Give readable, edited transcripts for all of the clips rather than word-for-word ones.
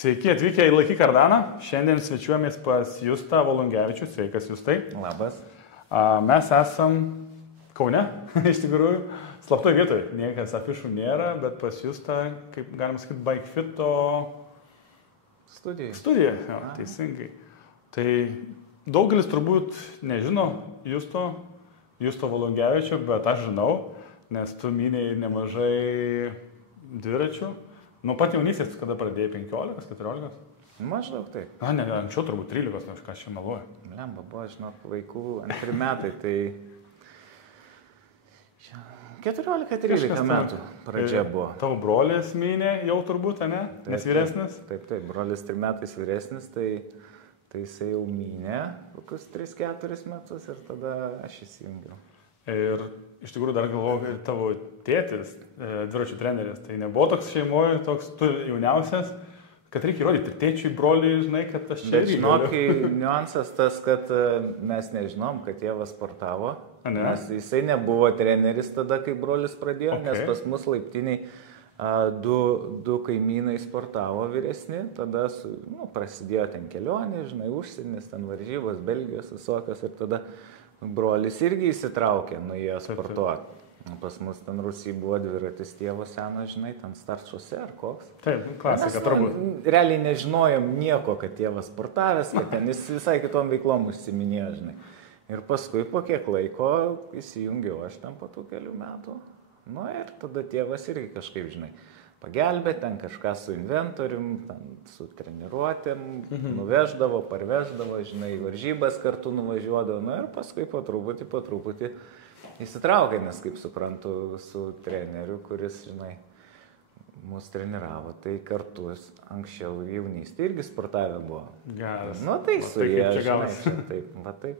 Sveiki atvykę į Laikyk Kardaną. Šiandien svečiuojamės pas Justą Volungevičių. Sveikas, Justai. Labas. Mes esam Kaune, iš tikrųjų, slaptoj vietoje. Niekas afišų nėra, bet pas Justą, kaip galima sakyti, BikeFito studija. Jo, teisingai. Tai daugelis turbūt nežino Justo Volungevičių, bet aš žinau, nes tu minėjai nemažai dviračių. Nuo pat jaunystės, kada pradėjai 15, 14? Maždaug taip. Ne, anksčiau turbūt 13, kažką aš čia meluoju. Lemba, buvo, žinok, vaikų antri metai, tai 14-13 metų pradžia buvo. Tavo brolis minė jau turbūt, ne? Nes vyresnis? Taip, brolis 3 metais vyresnis, tai jisai jau minė kokius 3-4 metus ir tada aš įsijungiau. Ir iš tikrųjų dar galvoju, kad tavo tėtis, dviračių treneris, tai nebuvo toks šeimoje, toks tu jauniausias, kad reikia įrodyti tėčiui, broliui, žinai, kad aš čia. Bet žinok, niuansas tas, kad mes nežinom, kad tėvas sportavo, nes jisai nebuvo treneris tada, kai brolis pradėjo, nes pas mus laiptiniai du kaimynai sportavo vyresni, tada prasidėjo ten kelionė, žinai, užsienis, ten varžybos, Belgijos visokios ir tada brolis irgi įsitraukė, nuėjo sportuoti. Pas mus ten Rusijai buvo dviratis tėvo senas, žinai, ten startšose ar koks. Taip, klasika turbūt. Realiai nežinojom nieko, kad tėvas sportavęs, kad ten jis visai kitom veiklom užsiminėjo, žinai. Ir paskui po kiek laiko įsijungiau aš ten po tų kelių metų. Nu ir tada tėvas irgi kažkaip, žinai, pagelbė, ten kažką su inventorium, ten su treniruotėm, nuveždavo, parveždavo, žinai, varžybas kartu nuvažiuodavo, nu ir paskui po truputį įsitraukė, nes kaip suprantu, su treneriu, kuris, žinai, mus treniravo, tai kartu anksčiau jaunystė irgi sportavę buvo. Geras. Nu tai su jie, žinai, taip,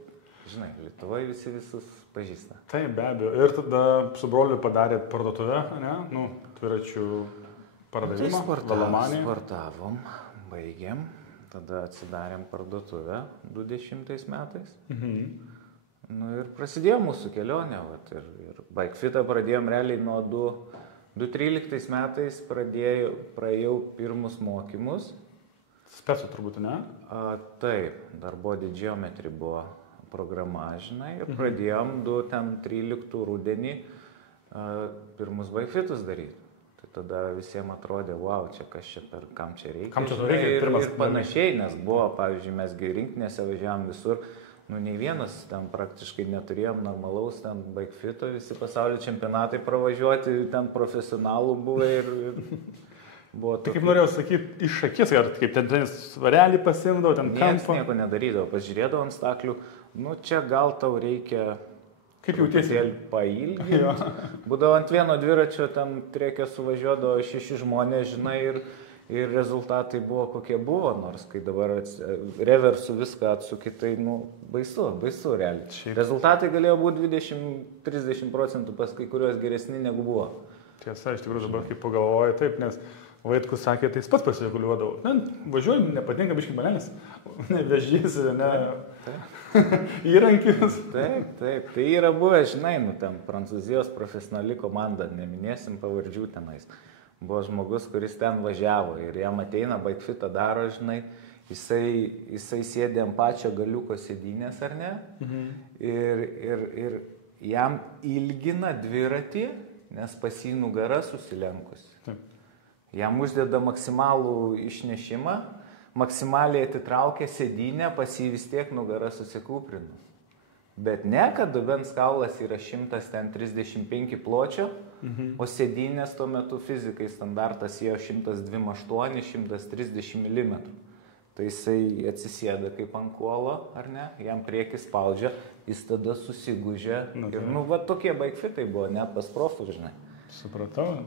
žinai, Lietuvoje visi visus pažįsta. Taip, be abejo. Ir tada su broliu padarėt parduotuvę, ne? Nu, dviračių pardavimą, sportavom, baigėm, tada atsidarėm parduotuvę 20 metais. Nu ir prasidėjo mūsų kelionė, vat, ir BikeFitą pradėjom realiai nuo 2013 metais praėjau pirmus mokymus. Speso turbūt, ne? Taip, dar body geometry buvo programa, žinai, ir pradėjom 2013 rudenį pirmus BikeFitus daryti. Tada visiems atrodė, wow, čia kas čia per, kam čia reikia. Kam čia reikia, pirmas. Ir panašiai, nes buvo, pavyzdžiui, mes rinktinėse važiavam visur, nei vienas ten praktiškai neturėjom normalaus ten BikeFito, visi pasaulio čempionatai pravažiuoti, ten profesionalų buvo ir buvo... Tai kaip norėjau sakyti, iš akis, ar kaip ten svarelį pasimdavo, ten kampą? Niekas nieko nedarydavo, pažiūrėdavo ant staklių, nu čia gal tau reikia... Kaip jautiesi? Pailginti. Būdavo ant vieno dviračio, ten reikia suvažiuodavo 6 žmonės, žinai, ir rezultatai buvo kokie buvo, nors kai dabar reversų viską atsuki, tai, baisu realiai. Rezultatai galėjo būti 20-30% pas kai kurios geresni negu buvo. Tiesa, iš tikrųjų dabar kaip pagalvoju, taip, nes Vaitkus sakė, tai jis pats pasireguliuodavo. Važiuoju, nepatinka biškai malenis, nevežysi, įrankius. Taip, tai yra buvę, žinai, ten Prancūzijos profesionali komanda, neminėsim pavardžių tenais. Buvo žmogus, kuris ten važiavo ir jam ateina, BikeFitą daro, žinai, jisai sėdė ant pačio galiuko sėdynės, ar ne? Ir jam ilgina dviratį, nes pas jį nugara susilenkusi. Jam uždeda maksimalų išnešimą, maksimaliai atitraukia sėdynę, pas jį vis tiek nugara susikūprinus. Bet ne, kad dubens kaulas yra 135 pločio, o sėdynės tuo metu fizikai standartas jo 128-130 mm. Tai jisai atsisėda kaip ant kuolo, ar ne, jam priekis spaudžia, jis tada susigūžia. Ir tokie BikeFitai buvo, net pas profus, žinai. Supratau,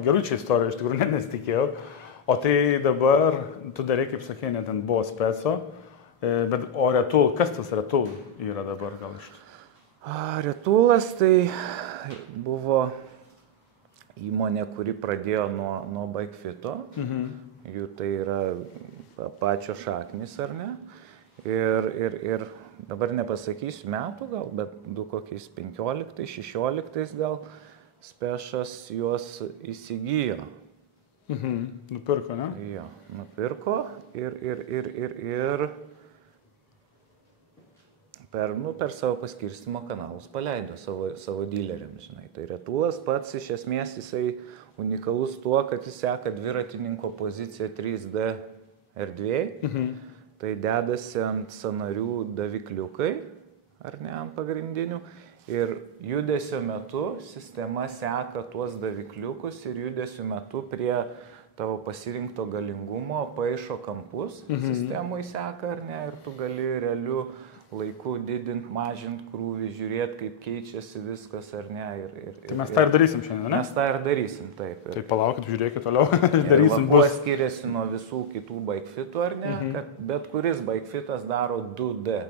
gerų čia istorija, iš tikrųjų net nesitikėjau. O tai dabar, tu darai, kaip sakė, net ten buvo speso, o Retul, kas tas Retul yra dabar gal iš? Retulas tai buvo įmonė, kuri pradėjo nuo BikeFito, jų tai yra pačio šaknis, ar ne? Ir dabar nepasakysiu metų gal, bet 15-16 gal Spešas juos įsigijo. Nupirko, ne? Jo, nupirko ir per savo paskirstimo kanalus paleido savo dileriams, žinai. Tai Retulas pats iš esmės jisai unikalus tuo, kad jis seka dviratininko poziciją 3D erdvėje. Tai dedasi ant sąnarių davikliukai, ar ne, ant pagrindinių. Ir judesio metu sistema seka tuos davikliukus ir judesio metu prie tavo pasirinkto galingumo paišo kampus, sistemui seka, ar ne, ir tu gali realiu laiku didinti, mažinti krūvį, žiūrėti, kaip keičiasi viskas, ar ne. Tai mes tą ir darysim šiandien, ne? Mes tą ir darysim, taip. Tai palaukit, žiūrėkit toliau, darysim. Kuo skiriasi nuo visų kitų bikefitų, ar ne, kad bet kuris bikefitas daro 2D.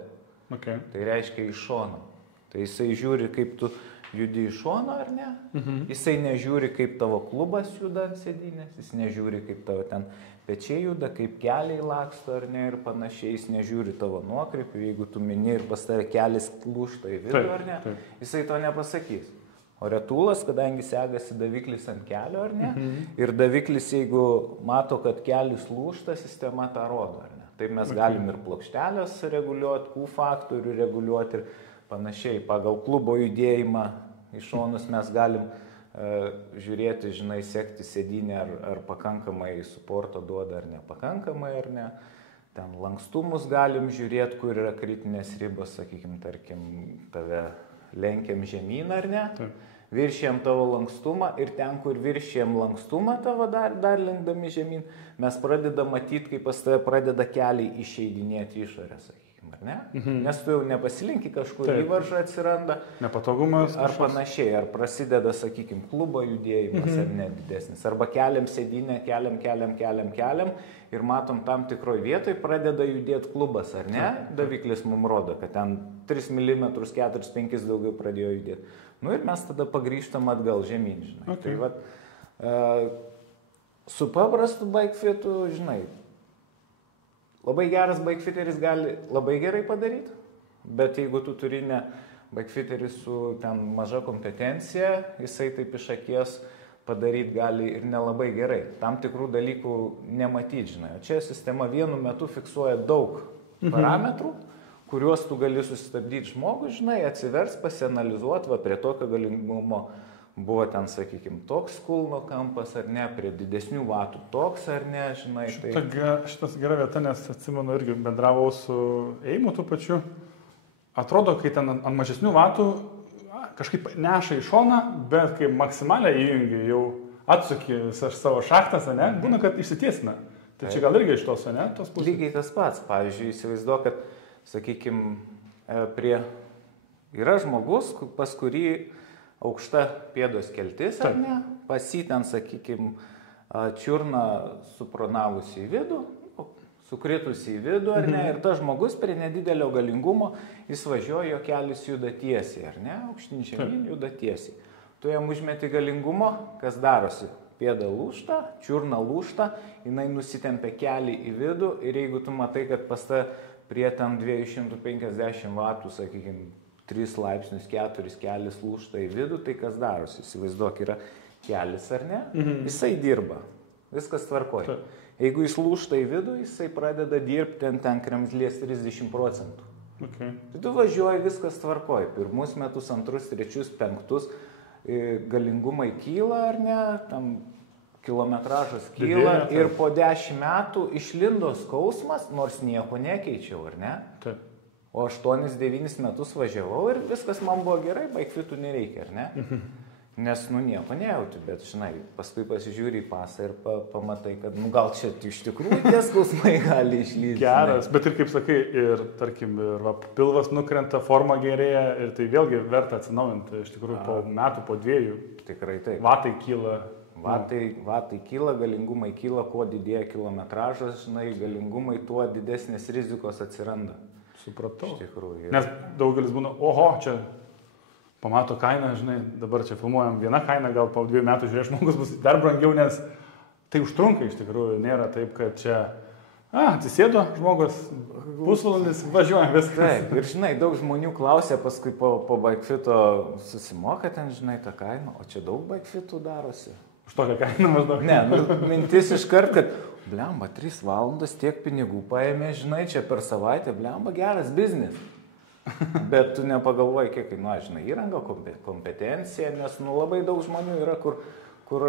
Okay. Tai reiškia iš šono. Tai jisai žiūri, kaip tu judi iš šono, ar ne? Jisai nežiūri, kaip tavo klubas juda ant sėdynės, jis nežiūri, kaip tavo ten pečiai juda, kaip keliai laksto, ar ne, ir panašiai, jis nežiūri tavo nuokrypių, jeigu tu mini ir pas tave kelis lūžta į vidų, ar ne, jisai to nepasakys. O Retulas, kadangi segasi daviklis ant kelio, ar ne, ir daviklis, jeigu mato, kad kelis lūžta, sistema tą rodo, ar ne. Taip mes galim ir plokštelės reguliuoti, Q faktorių reguliuoti ir panašiai. Pagal klubo judėjimą iš šonus mes galim žiūrėti, žinai, sekti sėdynę, ar pakankamai suporto duoda, ar nepakankamai, ar ne. Ten lankstumus galim žiūrėti, kur yra kritinės ribos, sakykime, tarkim, tave lenkiam žemyn, ar ne. Viršėjam tavo lankstumą ir ten, kur viršėjam lankstumą tavo dar lenkdami žemyn, mes pradedam matyti, kaip pas tave pradeda keliai išeidinėti išorę, sakykime. Ar ne? Nes tu jau nepasilinki, kažkur įvarža atsiranda. Nepatogumas. Ar panašiai, ar prasideda, sakykime, klubo judėjimas, ar ne didesnis. Arba keliam sėdynę, keliam ir matom tam tikroj vietoj pradeda judėti klubas, ar ne? Daviklis mums rodo, kad ten 3 mm, 4-5 daugiau pradėjo judėti. Nu ir mes tada pagrįžtam atgal žemyn, žinai. Tai vat, su paprastu bikefitu, žinai, labai geras bikefiteris gali labai gerai padaryti, bet jeigu tu turi ne bikefiteris su ten maža kompetencija, jisai taip iš akies padaryti gali ir nelabai gerai. Tam tikrų dalykų nematyti, žinai. O čia sistema vienu metu fiksuoja daug parametrų, kuriuos tu gali sustabdyti žmogų, žinai, atsivers, pasianalizuoti, va prie tokio galingumo buvo ten, sakykime, toks kulno kampas ar ne, prie didesnių vatų toks ar ne, žinai. Šitas gera vieta, nes atsimenu irgi bendravau su Eimu tų pačiu. Atrodo, kai ten ant mažesnių vatų kažkaip neša į šoną, bet kai maksimaliai įjungi, jau atsuki visas savo šachtas, ne, būna, kad išsitiesina. Tai čia gal irgi iš tos, ne, tos pusės. Lygiai tas pats. Pavyzdžiui, įsivaizduok, kad, sakykime, yra žmogus, pas kurį aukšta pėdos keltis, ar ne, pas jį ten, sakykime, čiurna supronavusi į vidų, sukritusi į vidų, ar ne, ir tas žmogus prie nedidelio galingumo, jis važiuoja, jo kelias juda tiesiai, ar ne, aukštyn žemyn juda tiesiai. Tu jam užmeti galingumo, kas darosi? Pėda lūžta, čiurna lūžta, jinai nusitempia kelį į vidų ir jeigu tu matai, kad pas ta prie tam 250 vatų, sakykime, 3 laipsnius, 4 kelis lūžta į vidų, tai kas darosi? Įsivaizduok, yra kelis ar ne? Jisai dirba, viskas tvarkoja. Jeigu jis lūžta į vidų, jisai pradeda dirbti ten kremzlės 30%. Tai tu važiuoji, viskas tvarkoja. Pirmus metus, antrus, trečius, penktus galingumai kyla ar ne, tam kilometražas kyla ir po 10 metų išlindo skausmas, nors nieko nekeičiau, ar ne? O 8-9 metus važiavau ir viskas man buvo gerai, bikefitų nereikia, ar ne? Nes, nieko nejauti, bet, žinai, paskui pasižiūri į pasą ir pamatai, kad, gal čia iš tikrųjų tie skausmai gali išlyti. Geras, bet ir kaip sakai, ir, tarkim, pilvas nukrenta, forma gerėja ir tai vėlgi verta atsinaujinti, iš tikrųjų, po metų, po 2. Tikrai taip. Vatai kyla. Vatai kyla, galingumai kyla, kuo didėja kilometražas, žinai, galingumai, tuo didesnės rizikos atsiranda. Supratau. Iš tikrųjų. Nes daugelis būna, oho, čia pamato kainą, žinai, dabar čia filmuojam vieną kainą, gal po 2 metų žiūrės žmogus bus dar brangiau, nes tai užtrunka iš tikrųjų, nėra taip, kad čia, atsisėdo žmogus, pusvalandis, važiuojam viskas. Taip, ir žinai, daug žmonių klausia, paskui po bikefito susimoka ten, žinai, tą kainą, o čia daug bikefitų darosi. Už tokią kainą maždaug. Ne, mintis iškart, kad blemba, 3 valandas tiek pinigų paėmė, žinai, čia per savaitę, blemba, geras biznis. Bet tu nepagalvoji, kiek kainuoja, žinai, įranga, kompetencija, nes labai daug žmonių yra, kur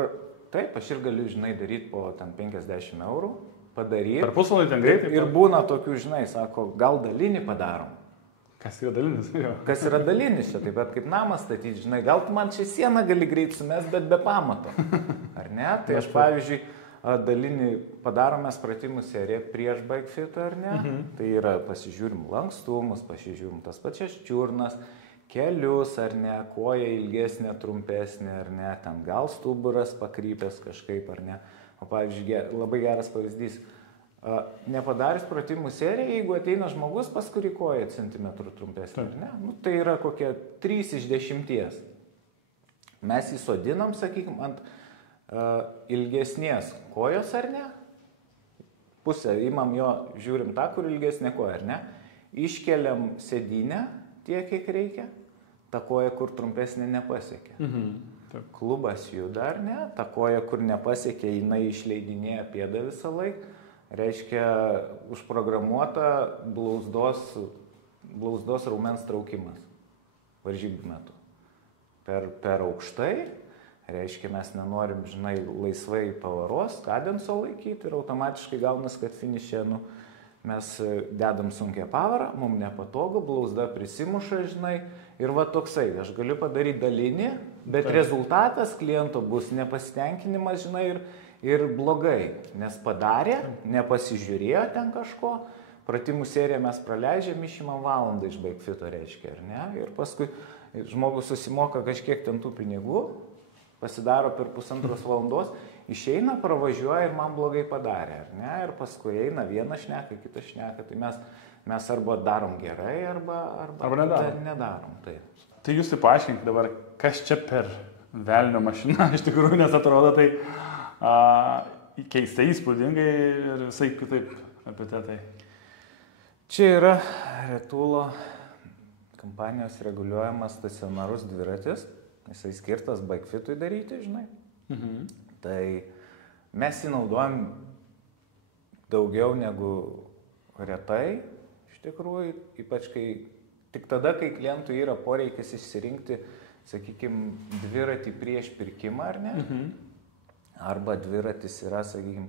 taip, aš ir galiu, žinai, daryti po 50 eurų, padaryti. Per pusvalandį ten greitai. Ir būna tokių, žinai, sako, gal dalinį padarom. Kas yra dalinis? Jo. Kas yra dalinis čia, taip pat kaip namą statyti, žinai, gal tu man čia sieną gali greit sumest, bet be pamato. Ar ne? Tai aš, pavyzdžiui, dalinį padaromės pratimų seriją prieš BikeFit, ar ne? Tai yra pasižiūrim lankstumus, pasižiūrim tas pačias čiurnas, kelius, ar ne, koja ilgesnė, trumpesnė, ar ne, ten gal stuburas pakrypęs kažkaip, ar ne. O pavyzdžiui, labai geras pavyzdys. Nepadarius pratimų seriją, jeigu ateina žmogus, pas kurį koja centimetrų trumpesnė, ar ne? Nu, tai yra kokie 3 iš 10. Mes įsodinam, sakykim, ant ilgesnės kojos, ar ne? Pusę imam jo, žiūrim tą, kur ilgesnė koja, ar ne? Iškeliam sėdynę tiek, kiek reikia, ta koja, kur trumpesnė nepasiekia. Klubas juda, ar ne? Ta koja, kur nepasiekia, jinai išleidinėja pėdą visą laiką. Reiškia užprogramuota blauzdos raumens traukimas varžybų metu. Per aukštai, reiškia mes nenorim, žinai, laisvai pavaros, kadenso laikyti ir automatiškai gaunas, kad finiše, mes dedam sunkią pavarą, mums nepatogu, blauzda prisimuša, žinai, ir va toksai, aš galiu padaryti dalinį, bet rezultatas kliento bus nepasitenkinimas, žinai, ir blogai, nes padarė, nepasižiūrėjo ten kažko, pratimų seriją mes praleidžiam, išimam valandą iš BikeFito, reiškia, ar ne? Ir paskui žmogus susimoka kažkiek ten tų pinigų, pasidaro per 1,5 valandos, išeina, pravažiuoja ir man blogai padarė, ar ne? Ir paskui eina vieną šneka, kitą šneka, tai mes arba darom gerai, arba nedarom. Tai jūs tai paaiškinkite dabar, kas čia per velnio mašina, iš tikrųjų, nes atrodo tai keistai, įspūdingai ir visai kitaip epitetai. Čia yra Retulo kompanijos reguliuojamas stacionarus dviratis, jisai skirtas BikeFitui daryti, žinai. Tai mes jį naudojam daugiau negu retai, iš tikrųjų, ypač tik tada, kai klientui yra poreikis išsirinkti, sakykime, dviratį prieš pirkimą, ar ne? Arba dviratis yra, sakykime,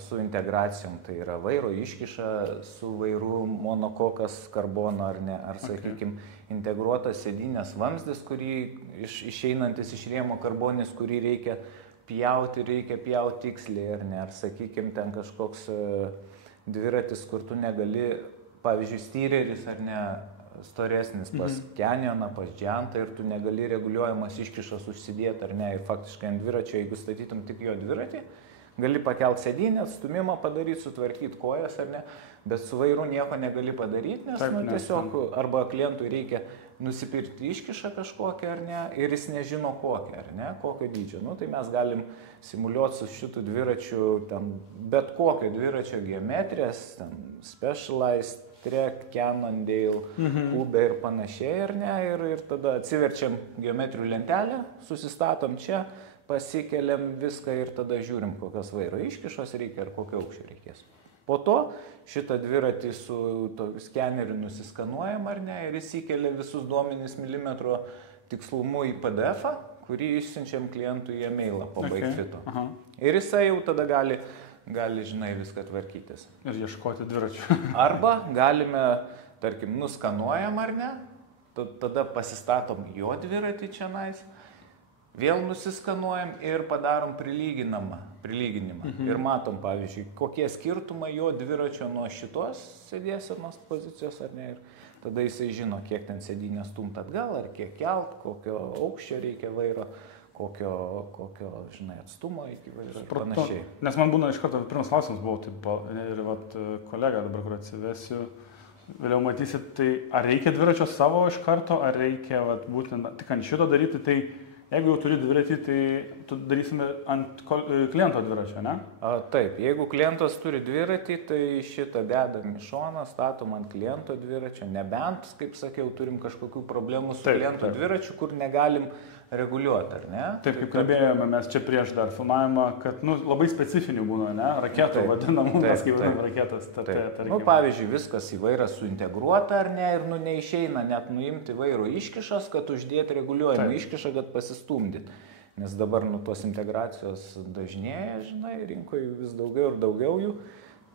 su integracijom, tai yra vairo iškiša su vairu monokokas karbono, ar ne, ar, sakykime, integruotas sėdynės vamzdis, kurį išeinantis iš rėmo karbonis, kurį reikia pjauti tiksliai, ar ne, ar, sakykime, ten kažkoks dviratis, kur tu negali, pavyzdžiui, styreris, ar ne, storesnis pas Canyoną, pas Giantą ir tu negali reguliuojamas iškišas užsidėti, ar ne, ir faktiškai ant dviračio, jeigu statytum tik jo dviratį, gali pakelti sėdynę, atstumimą padaryti, sutvarkyti kojas, ar ne, bet su vairu nieko negali padaryti, nes tiesiog arba klientui reikia nusipirkti iškišą kažkokią, ar ne, ir jis nežino kokią, ar ne, kokio dydžio. Tai mes galim simuliuoti su šitų dviračių, ten, bet kokio dviračio geometrijas, ten Specialized, Trek, Cannondale, Ube ir panašiai, ar ne, ir tada atsiverčiam geometrijų lentelę, susistatom čia, pasikeliam viską ir tada žiūrim, kokios vairo iškišos reikia ir kokio aukščio reikės. Po to šitą dviratį su skeneriu nusiskanuojam, ar ne, ir įsikelia visus duomenis milimetro tikslumu į PDF-ą, kurį išsiunčiam klientui į e-mailą po BikeFito. Ir jisai jau tada gali, žinai, viską tvarkytis. Ir ieškoti dviračių. Arba galime, tarkim, nuskanuojam, ar ne, tada pasistatom jo dviratį čia nais, vėl nusiskanuojam ir padarom prilyginimą. Ir matom, pavyzdžiui, kokie skirtumai jo dviračio nuo šitos sėdėsenos pozicijos, ar ne, ir tada jisai žino, kiek ten sėdynės stumt atgal, ar kiek kelt, kokio aukščio reikia vairo, kokio, žinai, atstumo iki vairo ir panašiai. Nes man būna iš karto, pirmas klausimas buvo, ir kolega dabar, kur atsivesiu, vėliau matysit, tai ar reikia dviračio savo iš karto, ar reikia būtent tik ant šito daryti, tai jeigu jau turi dviratį, tai tu darysime ant kliento dviračio, ne? Taip, jeigu klientas turi dviratį, tai šitą dedam į šoną, statom ant kliento dviračio, nebent, kaip sakiau, turim kažkokių problemų su kliento dviračiu, kur negalim reguliuoti, ar ne? Taip, kaip kalbėjome mes čia prieš dar filmavimą, kad labai specifinių būna, ne? Raketų vadinamų, mes kaip vadinam raketas. Pavyzdžiui, viskas į vairą suintegruota, ar ne, ir neišeina net nuimti vairo iškišas, kad uždėti reguliuojamą iškišą, kad pasistumdyti. Nes dabar tos integracijos dažnėja, žinai, rinkoje vis daugiau ir daugiau jų.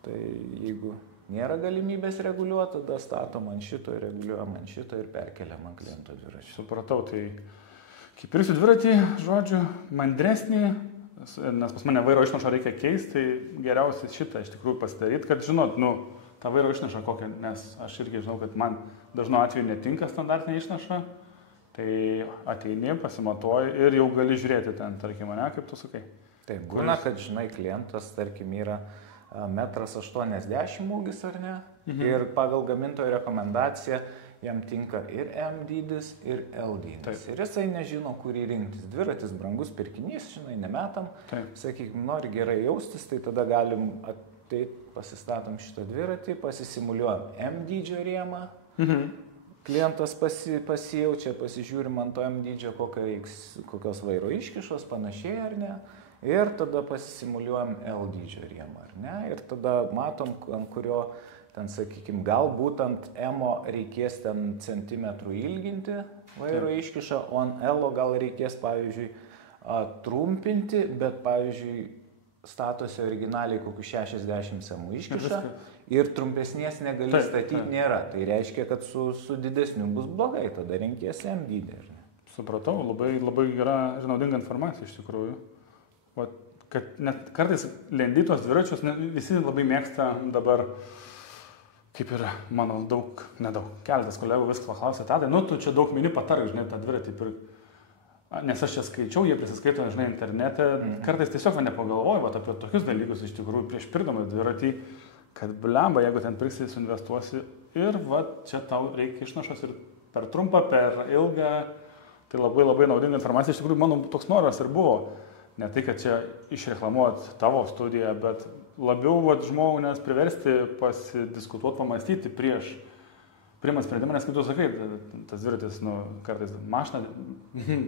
Tai jeigu nėra galimybės reguliuoti, tada statom ant šito ir reguliuojam ant šito ir perkeliam ant kliento dviračių. Supratau, tai kai pirksiu dviratį, žodžiu, mandresnį, nes pas mane vairo išnašą reikia keisti, tai geriausiai šitą iš tikrųjų pasidaryti, kad žinot, tą vairo išnašą kokią, nes aš irgi žinau, kad man dažnu atveju netinka standartinė išnaša, tai ateini, pasimatuoji ir jau gali žiūrėti ten, tarkim, ne, kaip tu sakai. Taip, būna, kad, žinai, klientas, tarkim, yra 1,80 m ūgis, ar ne? Ir pagal gamintojo rekomendaciją jam tinka ir M dydis, ir L dydis. Taip. Ir jisai nežino, kurį rinktis. Dviratis brangus pirkinys, žinai, nemetam. Sakykime, nori gerai jaustis, tai tada galim ateit, pasistatom šitą dviratį, pasisimuliuojam M dydžio rėmą. Klientas pasijaučia, pasižiūrim ant to M dydžio, kokios vairo iškišos, panašiai, ar ne? Ir tada pasisimuliuojam L dydžio rėmą, ar ne? Ir tada matom, ant kurio, ten, sakykime, galbūt ant M-o reikės ten centimetrų ilginti vairo iškišą, o ant L-o gal reikės, pavyzdžiui, trumpinti, bet, pavyzdžiui, statosi originaliai kokius 60 cm iškišą ir trumpesnės negali statyti nėra. Tai reiškia, kad su didesniu bus blogai, tada renkės M dydį. Supratau, labai gera ir naudinga informacija iš tikrųjų. Kad net kartais lendytos dviračius visi labai mėgsta dabar, kaip ir mano keletas kolegų vis paklausė, Tadai, tu čia daug mini patark, žinai, tą dviratį pirk. Nes aš čia skaičiau, jie prisiskaito, žinai, internete, kartais tiesiog nepagalvoju apie tokius dalykus iš tikrųjų prieš pirkdamas dviratį, kad blemba, jeigu ten pirksi, suinvestuosi ir čia tau reikia išnašos ir per trumpą, per ilgą, tai labai naudinga informacija, iš tikrųjų mano toks noras ir buvo. Ne tai, kad čia išreklamuot tavo studiją, bet labiau žmonės priversti pasidiskutuoti, pamastyti prieš priimant sprendimą, nes kaip tu sakai, tas dviratis, kartais mašina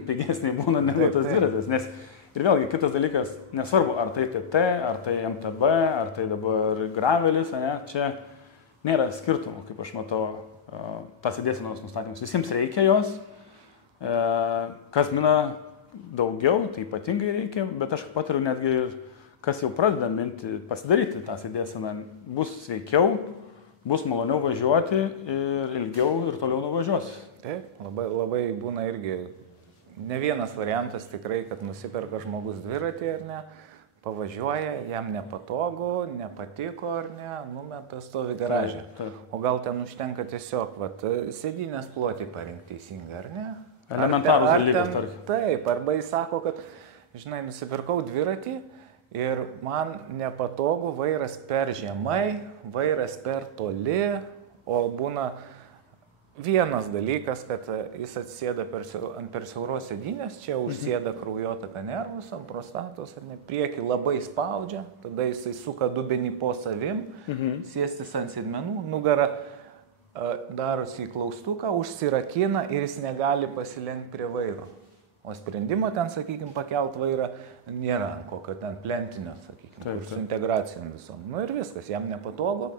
pigesnė būna negu tas dviratis, nes ir vėlgi kitas dalykas, nesvarbu, ar tai TT, ar tai MTB, ar tai dabar gravelis, ne, čia nėra skirtumų, kaip aš matau, tas įdėsenos nustatymus, visiems reikia jos, kas mina daugiau, tai ypatingai reikia, bet aš patariu netgi ir kas jau pradeda minti pasidaryti tą sėdėseną, bus sveikiau, bus maloniau važiuoti ir ilgiau ir toliau nuvažiuosi. Taip, labai būna irgi ne vienas variantas tikrai, kad nusiperka žmogus dviratį ar ne, pavažiuoja, jam nepatogu, nepatiko ar ne, numeta, stovi garaže. O gal ten užtenka tiesiog, sėdynės plotį parinkti teisingai ar ne? Elementarus dalykas, tarkim. Taip, arba jis sako, kad, žinai, nusipirkau dviratį ir man nepatogu, vairas per žemai, vairas per toli, o būna vienas dalykas, kad jis atsėda ant per siauros sėdynės, čia užsėda kraujotaka nervus, ant prostatos, ar ne, priekį labai spaudžia, tada jisai suka dubenį po savim, sėstis ant sėdmenų, nugarą darosi į klaustuką, užsirakina ir jis negali pasilenkti prie vairo. O sprendimo ten, sakykime, pakelt vairą nėra, kokio ten plentinio, sakykime, su integracijom visom. Ir viskas, jam nepatogu,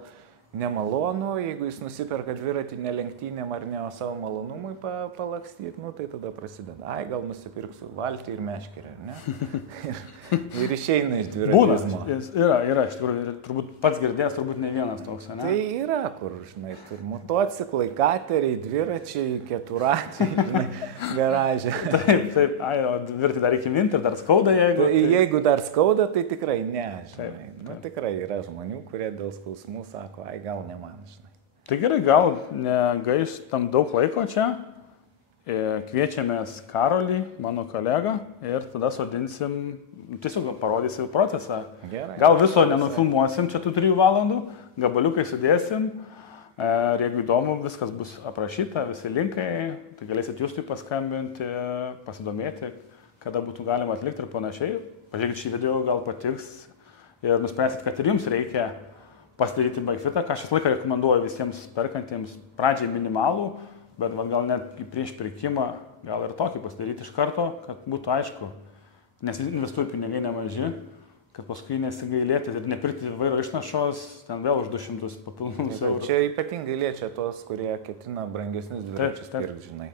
nemalonu, jeigu jis nusiperka dviratį ne lenktynėm ar ne, o savo malonumui palakstyti, tai tada prasideda. Ai, gal nusipirksiu valtį ir meškerę, ar ne? ir išeina iš dviratizmo. Būna, yra, iš tikrųjų, turbūt pats girdėjęs, turbūt ne vienas toks, ne? Tai yra, kur, žinai, tur motociklai, kateriai, dviračiai, keturračiai, žinai, garažė. Taip, o dviratį dar reikia minti ir dar skauda, jeigu... Jeigu dar skauda, tai tikrai ne, žinai. Tikrai yra žmonių, kurie dėl skausmų sako, ai, gal ne man, žinai. Tai gerai, gal negaištam daug laiko čia, kviečiamės Karolį, mano kolegą, ir tada sodinsim, tiesiog parodysim procesą. Gerai. Gal viso nenufilmuosim čia tų 3 valandų, gabaliukai sudėsim, ir jeigu įdomu, viskas bus aprašyta, visi linkai, tai galėsit Justui paskambinti, pasidomėti, kada būtų galima atlikti ir panašiai. Pažiūrėkit, šį video gal patiks ir nuspręsit, kad ir jums reikia pasidaryti bikefitą, ką šis laiką rekomenduoju visiems perkantiems pradžiai minimalų, bet gal net prieš pirkimą gal ir tokį pasidaryti iš karto, kad būtų aišku, nes investuoju pinigai nemaži, kad paskui nesigailėti ir nepirkti vairo išnašos, ten vėl už 200 papildomus eurų. Čia ypatingai liečia tos, kurie ketina brangesnius dviračius pirkti, žinai.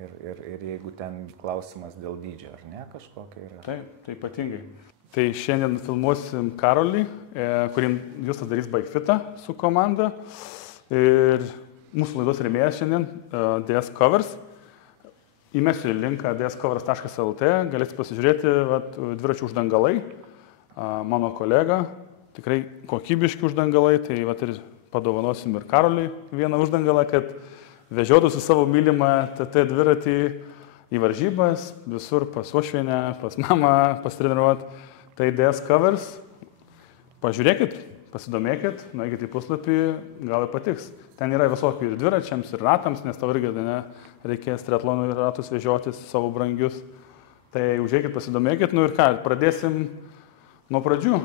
Ir jeigu ten klausimas dėl dydžio, ar ne, kažkokia yra. Taip, tai ypatingai. Tai šiandien filmuosim Karolį, kuriem Justas darys bikefitą su komanda. Ir mūsų laidos rėmėjas šiandien DS Covers. Įmesiu linką dscovers.lt, galėsite pasižiūrėti dviračių uždangalai. Mano kolega, tikrai kokybiški uždangalai, tai ir padovanosim ir Karoliui vieną uždangalą, kad vežiotųsi savo mylimą TT dviratį į varžybas, visur pas uošvienę, pas mamą pasitreniruoti. Tai DS Covers, pažiūrėkit, pasidomėkit, nueikit į puslapį, gal ir patiks. Ten yra visokių ir dviračiams, ir ratams, nes tau irgi reikės triatlonų ratus vežiotis savo brangius. Tai užeikit, pasidomėkit, ir ką, pradėsim nuo pradžių,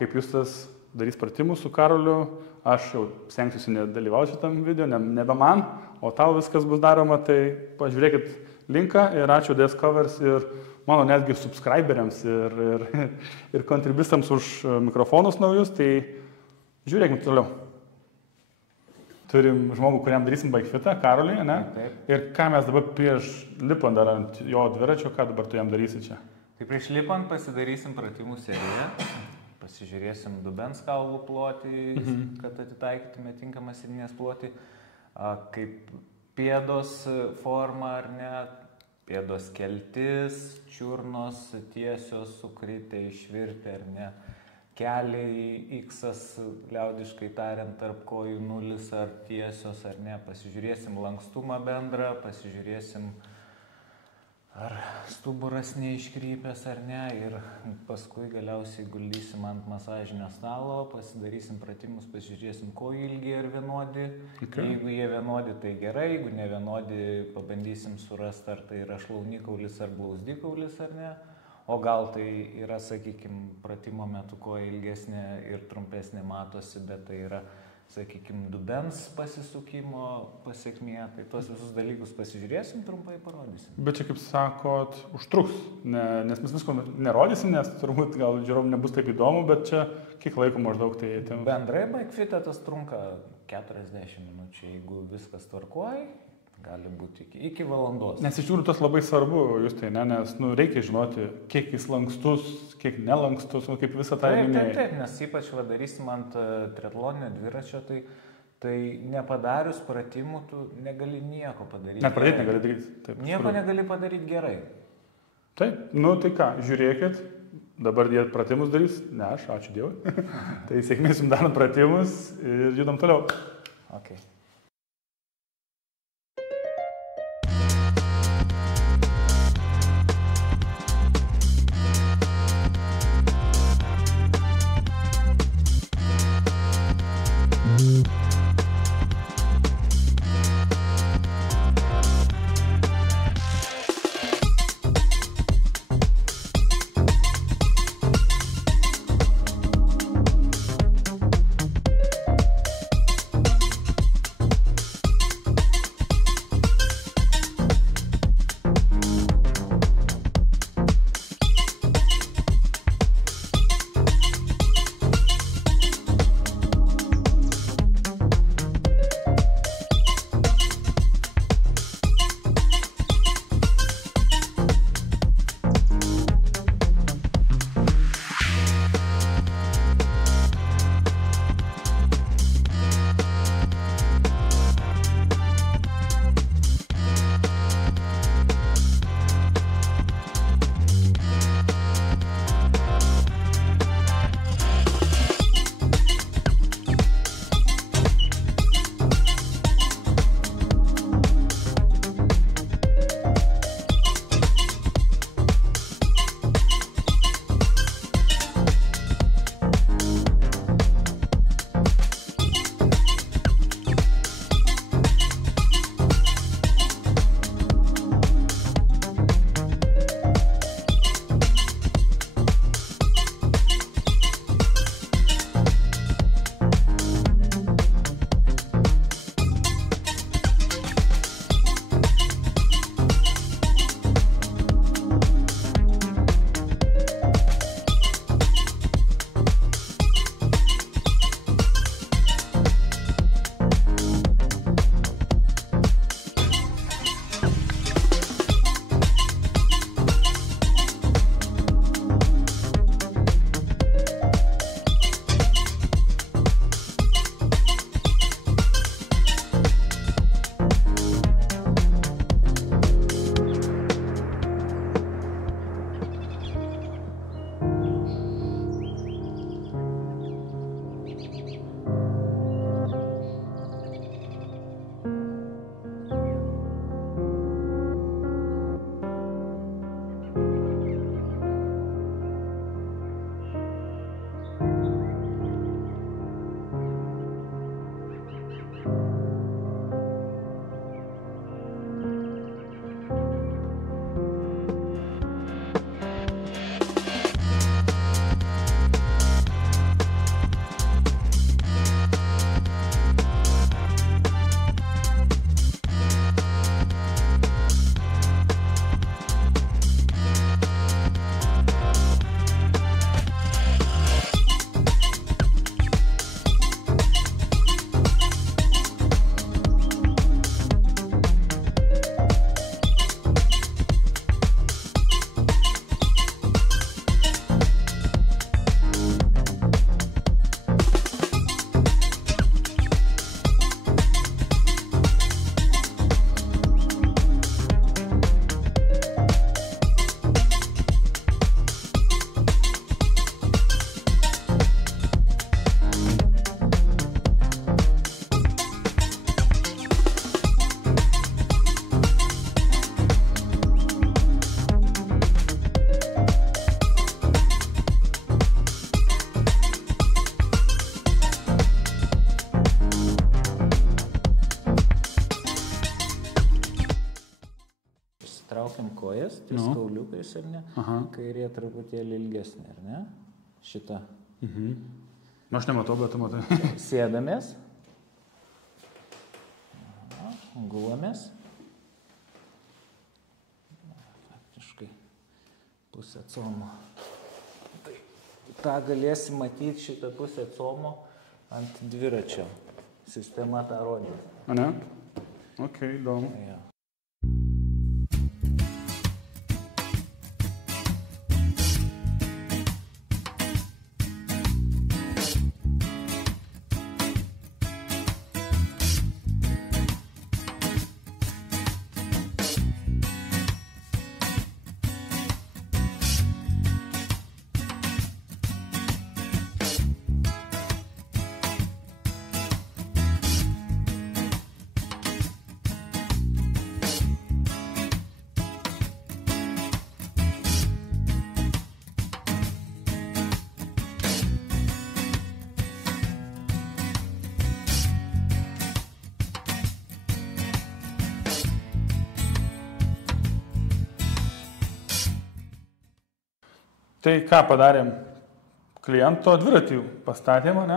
kaip Justas darys pratimus su Karoliu, aš jau stengsiuosi nedalyvauti šitam video, nebe man, o tau viskas bus daroma, tai pažiūrėkit linką ir ačiū DS Covers ir mano netgi subscriberiams ir kontribistams už mikrofonus naujus, tai žiūrėkime toliau. Turim žmogų, kuriam darysim bikefitą, Karolį, ne? Taip. Ir ką mes dabar prieš lipant dar ant jo dviračio, ką dabar tu jam darysi čia? Tai prieš lipant pasidarysim pratimų seriją, pasižiūrėsim dubens kaulų plotį, kad atitaikytume tinkamą sėdinės plotį, kaip pėdos forma ar ne, pėdos keltis, čiurnos tiesios, sukritę, išvirtę ar ne, keliai X-as, liaudiškai tariant, tarp kojų nulis ar tiesios ar ne, pasižiūrėsim lankstumą bendrą, pasižiūrėsim ar stuburas neiškrypęs ar ne, ir paskui galiausiai guldysim ant masažinio stalo, pasidarysim pratimus, pasižiūrėsim kojų ilgiai ir vienodi. Jeigu jie vienodi, tai gerai, jeigu ne vienodi, pabandysim surasti, ar tai yra šlaunikaulis ar blauzdikaulis ar ne. O gal tai yra, sakykime, pratimo metu koja ilgesnė ir trumpesnė matosi, bet tai yra, sakykime, dubens pasisukimo pasiekmė, tai tuos visus dalykus pasižiūrėsim, trumpai parodysim. Bet čia, kaip sakot, užtruks, nes mes visko nerodysim, nes turbūt gal žiūrovom nebus taip įdomu, bet čia kiek laiko maždaug tai... Bendrai bikefitą tas trunka 40 minučių, jeigu viskas tvarkuoja, gali būti iki valandos. Nes iš tikrųjų tas labai svarbu, Justai, nes reikia žinoti, kiek jis lankstus, kiek nelankstus, kaip visą tą minėjai. Taip, nes ypač darysim ant triatloninio dviračio, tai nepadarius pratimų, tu negali nieko padaryti. Net pradėti negali daryti. Taip, nieko negali padaryti gerai. Taip, tai ką, žiūrėkit, dabar jie pratimus darys, ne aš, ačiū Dievui. Tai sėkmės jums darant pratimus ir judam toliau. Okay. pusės, ar ne? Kairė truputėlį ilgesnė, ar ne? Šita. Na, aš nematau, bet tu matai. Sėdamės. Gulamės. Faktiškai pusę como. Tai tą galėsi matyti šitą pusę como ant dviračio. Sistema tą rodė. A ne? Ok, įdomu. Ja. Tai ką padarėm? Kliento dviratį pastatėm, ne?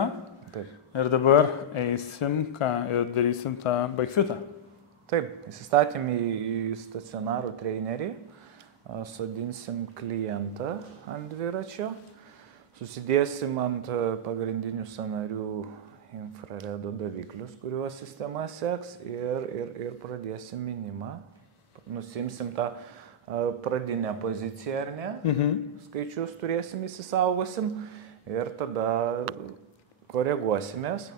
Taip. Ir dabar eisim ir darysim tą bikefitą. Taip, įsistatėm į stacionarų trenerį, sodinsim klientą ant dviračio, susidėsim ant pagrindinių sąnarių infraredo daviklius, kuriuos sistema seks ir pradėsim minimą. Nusimsim tą pradinę poziciją, ar ne? Skaičius turėsim, įsisaugosim ir tada koreguosimės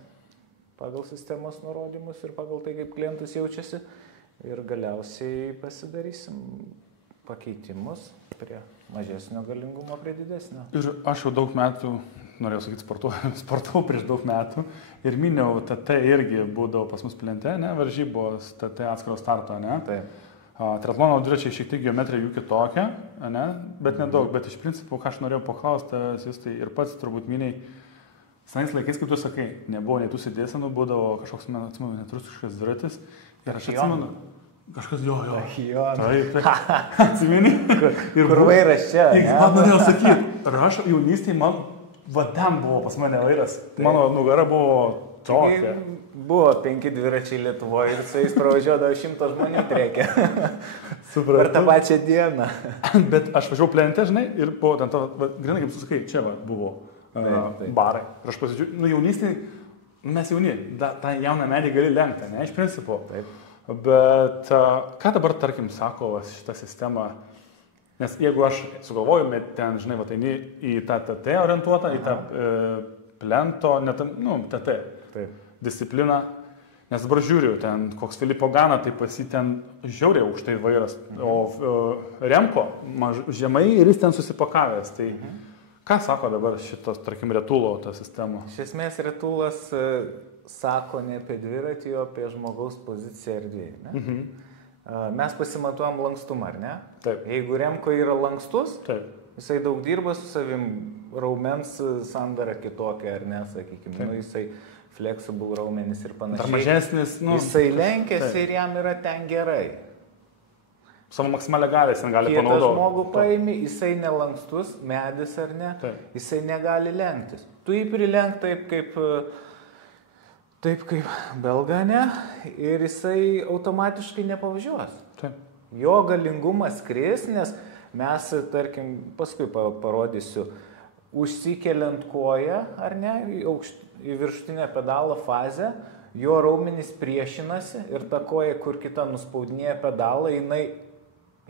pagal sistemos nurodymus ir pagal tai, kaip klientas jaučiasi ir galiausiai pasidarysim pakeitimus prie mažesnio galingumo, prie didesnio. Ir aš jau daug metų, norėjau sakyti, sportavau prieš daug metų ir miniau, TT irgi būdavo pas mus plente, ne, varžybos, TT atskiro starto, ne? Taip. Triatlono dviračiai šiek tiek geometrija jų kitokia, ne? Bet nedaug, bet iš principo, ką aš norėjau paklausti, tai ir pats turbūt miniai, senais laikais, kaip tu sakai, nebuvo nei tų sėdėsenų, būdavo kažkoks, atsimenu, netrusiškas dviratis ir aš atsimenu, kažkas jo. Taip. Atsimeni? Kur vairas čia, ne? Man norėjau sakyti, ir aš jaunystėje, vadam buvo pas mane vairas, mano nugara buvo tokia. Buvo 5 dviračiai Lietuvoje ir su jais pravažiuodavo 100 žmonių trekė. Per tą pačią dieną. Bet aš važiavau plente, žinai, ir buvo ten to, grinai, kaip tu sakai, čia buvo barai. Ir aš pasižiūrėjau, jaunystėje, mes jauni, tą jauną medį gali lenkti, ne, iš principo. Taip. Bet ką dabar, tarkim, sako šitą sistemą, nes jeigu aš sugalvoju, ten, žinai, eini į tą TT orientuotą, į tą plento, TT. Taip. Discipliną, nes dabar žiūriu, ten koks Filipo Gana, tai pas jį ten žiauriai aukštai vairas, o Remko žemai ir jis ten susipakavęs. Tai ką sako dabar šitos, tarkim, Retulo ta sistema? Iš esmės Retulas sako ne apie dviratį, o apie žmogaus poziciją erdvėje. Mes pasimatuojam lankstumą, ar ne? Taip. Jeigu Remko yra lankstus, taip. Jisai daug dirba su savim, raumens sandara kitokia, ar ne, sakykime, jisai flexible raumenis ir panašiai. Dar mažesnis, Jisai lenkėsi ir jam yra ten gerai. Savo maksimalę galę jis gali panaudoti. Kietą žmogų paimi, jisai nelankstus, medis ar ne, jisai negali lenktis. Tu jį prilenk taip kaip belga, ne, ir jisai automatiškai nepavažiuos. Taip. Jo galingumas kris, nes mes, tarkim, paskui parodysiu, užsikeliant koją, ar ne, į viršutinę pedalo fazę, jo raumenys priešinasi ir ta koja, kur kita nuspaudinėja pedalą, jinai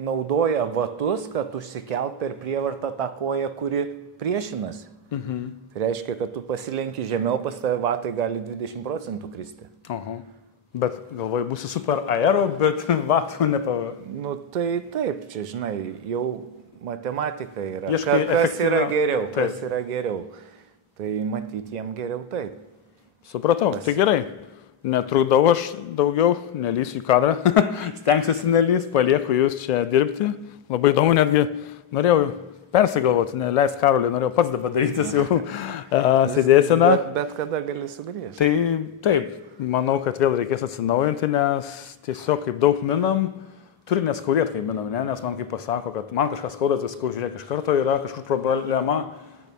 naudoja vatus, kad užsikelt per prievartą tą koją, kuri priešinasi. Tai reiškia, kad tu pasilenki žemiau, pas tave vatai gali 20% kristi. Bet galvoju, būsi super aero, bet vatų Tai taip, čia žinai, jau matematika yra. Kas yra geriau. Tai matyti jiem geriau taip. Supratau, tai gerai. Netrukdau aš daugiau, nelysiu į kadrą, stengsiuosi nelys, palieku jūs čia dirbti. Labai įdomu, netgi norėjau persigalvoti, neleis Karolį, norėjau pats dabar darytis jau sėdėseną. Bet kada gali sugrįžti? Tai taip, manau, kad vėl reikės atsinaujinti, nes tiesiog kaip daug minam, turi neskaudėti, kaip minau, ne? Nes man kaip pasako, kad man kažkas skauda, tai skau, žiūrėk, iš karto yra kažkur problema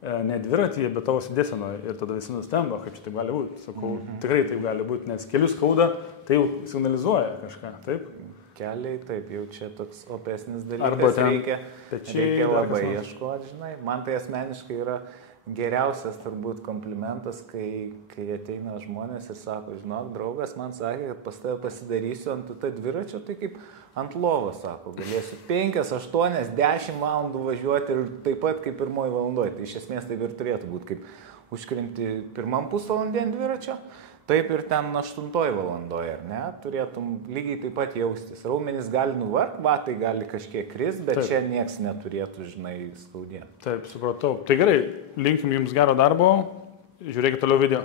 ne dviratyje, bet tavo sėdėsenoje ir tada visi nustemba, kaip čia taip gali būti. Sakau, tikrai taip gali būti, nes kelius skauda, tai jau signalizuoja kažką, taip? Keliai, taip, jau čia toks opesnis dalykas, reikia labai ieškoti, žinai. Man tai asmeniškai yra geriausias turbūt komplimentas, kai ateina žmonės ir sako, žinok, draugas man sakė, kad pas tave pasidarysiu ant tą dviračio, tai kaip ant lovos, sako, galėsiu 5, 8, 10 valandų važiuoti ir taip pat kaip pirmoji valandoje. Tai iš esmės taip ir turėtų būti, kaip užkrinti pirmam pusvalandį ant dviračio, taip ir ten 8 valandoje, ar ne, turėtum lygiai taip pat jaustis. Raumenys gali nuvargt, batai gali kažkiek krist, bet taip. Čia nieks neturėtų, žinai, skaudėti. Taip, supratau. Tai gerai, linkim jums gero darbo, žiūrėkit toliau video.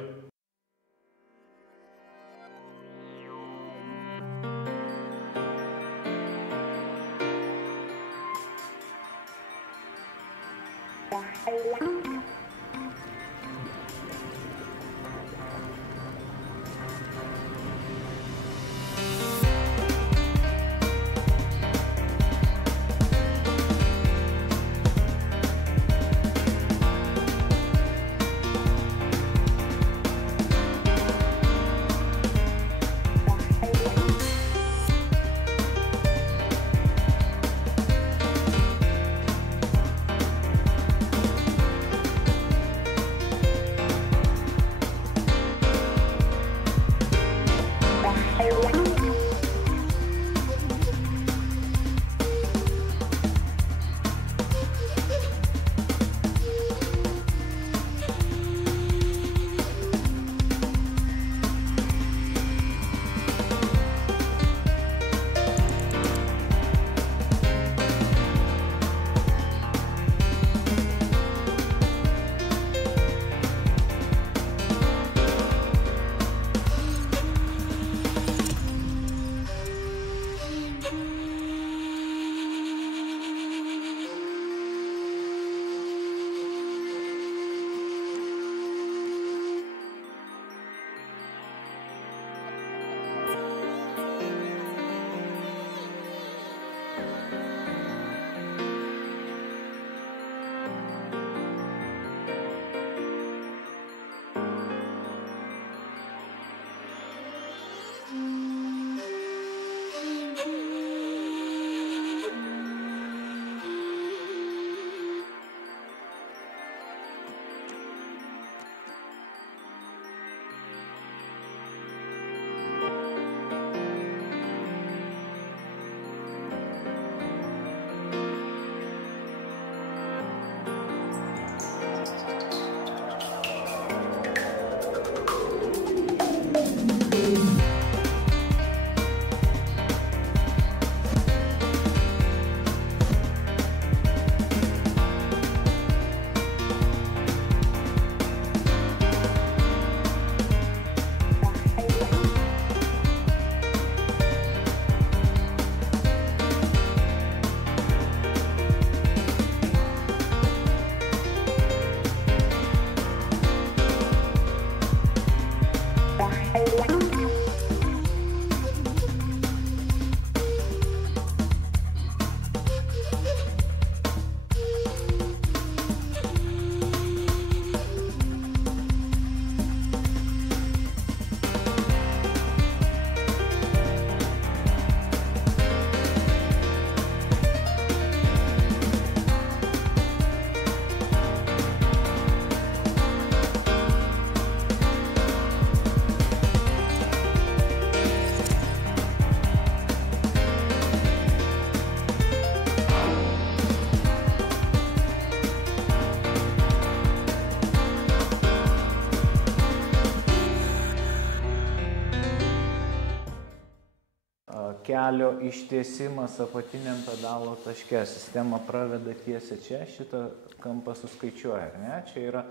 kelio ištiesimas apatiniam pedalo taške. Sistema praveda tiesiai čia, šitą kampą suskaičiuoja, ar ne? Čia yra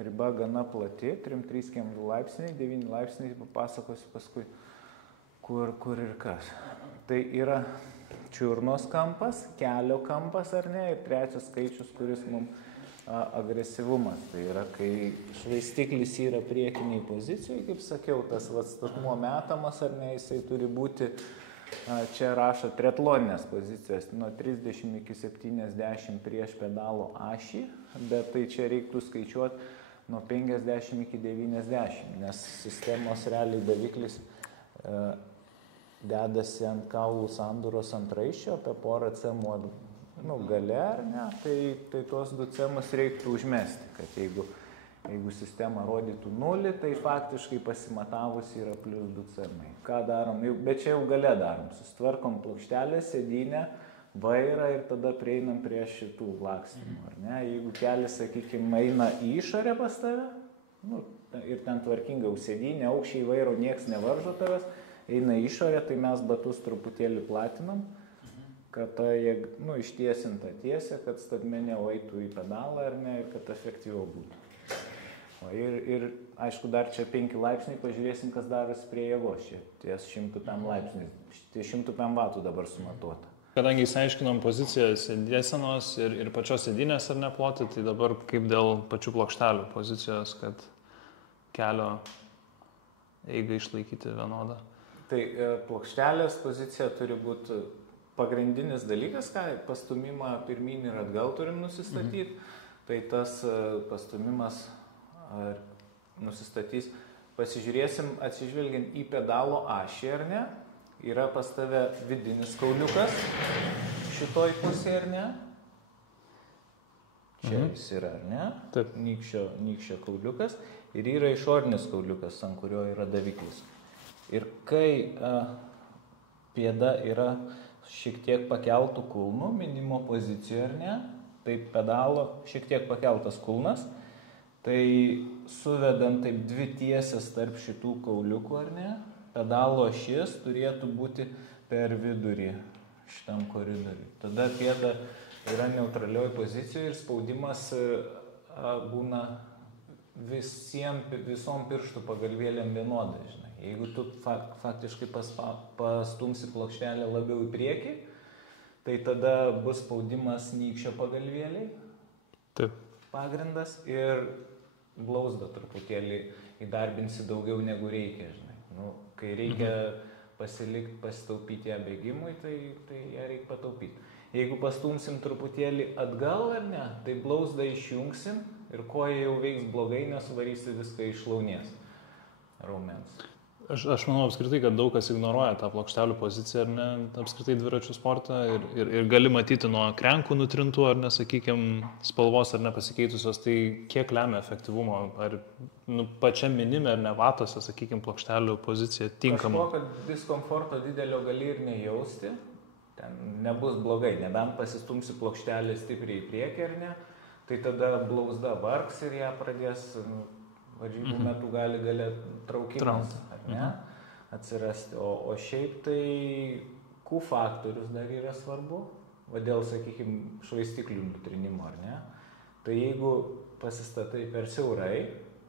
riba gana plati, 3-4 laipsniai, 9 laipsniai, papasakosiu paskui, kur ir kas. Tai yra čiurnos kampas, kelio kampas, ar ne? Ir trečias skaičius, kuris mums agresyvumas. Tai yra, kai švaistiklis yra priekiniai pozicijai, kaip sakiau, tas statmuo metamas, ar ne, jisai turi būti Čia rašo triatloninės pozicijos nuo 30 iki 70 prieš pedalo ašį, bet tai čia reiktų skaičiuoti nuo 50 iki 90, nes sistemos realiai daviklis dedasi ant kaulų sandūros ant raiščio, apie porą cemų gale, ar ne, tai tuos 2 cemus reiktų užmesti, kad jeigu sistema rodytų 0, tai faktiškai pasimatavus yra plus 2 cemai. Ką darom? Bet čia jau gale darom. Susitvarkom plokštelę, sėdynę, vairą ir tada prieinam prie šitų lakstymų, ar ne? Jeigu kelias, sakykime, eina į išorę pas tave, ir ten tvarkingai sėdynė, aukščiai vairo nieks nevaržo tavęs, eina į išorę, tai mes batus truputėlį platinam, kad ištiesinta tiesė, kad statmenė eitų į pedalą, ar ne, ir kad efektyviau būtų. Ir aišku, dar čia 5 laipsniai, pažiūrėsim, kas darosi prie jėgos čia, ties 100 laipsniai, 100 vatų dabar sumatuota. Kadangi įsiaiškinom poziciją sėdėsenos ir pačios sėdynės ar neploti, tai dabar kaip dėl pačių plokštelių pozicijos, kad kelio eigą išlaikyti vienodą. Tai plokštelės pozicija turi būti pagrindinis dalykas, ką pastumimą pirmyn ir atgal turim nusistatyti, tai tas pastumimas nusistatys, pasižiūrėsim atsižvelgiant į pedalo ašį, ar ne, yra pas tave vidinis kauliukas šitoj pusėje, ar ne, čia jis yra, ar ne, taip, nykščio kauliukas ir yra išorinis kauliukas, ant kurio yra daviklis. Ir kai pėda yra šiek tiek pakeltų kulnų, minimo pozicijoje, ar ne, tai pedalo šiek tiek pakeltas kulnas, tai suvedant taip 2 tiesės tarp šitų kauliukų, ar ne, pedalo ašis turėtų būti per vidurį šitam koridoriui. Tada pėda yra neutralioj pozicijoje ir spaudimas būna visom pirštų pagalvėlėm vienodai, žinai. Jeigu tu faktiškai pastumsi plokštelę labiau į priekį, tai tada bus spaudimas nykščio pagalvėliai, taip, pagrindas ir blauzdą truputėlį įdarbinsi daugiau negu reikia, žinai. Kai reikia pasitaupyti ją bėgimui, tai ją reikia pataupyti. Jeigu pastumsim truputėlį atgal, ar ne, tai blauzdą išjungsim ir koja jau veiks blogai, nes varysi viską iš launies raumens. Aš manau apskritai, kad daug kas ignoruoja tą plokštelių poziciją, ar ne, apskritai dviračių sportą ir gali matyti nuo krenkų nutrintų, ar nesakykime, spalvos ar nepasikeitusios, tai kiek lemia efektyvumo, ar pačia minime ar ne vatose, sakykime, plokštelių pozicija tinkama. Kažkokio diskomforto didelio gali ir nejausti, ten nebus blogai, nebent pasistumsi plokštelį stipriai į priekį, ar ne, tai tada blauzda vargs ir ją pradės varžybų metu gali traukimas, ar ne, atsirasti. O šiaip tai Q faktorius dar yra svarbu, dėl, sakykime, švaistiklių nutrinimo, ar ne. Tai jeigu pasistatai per siaurai,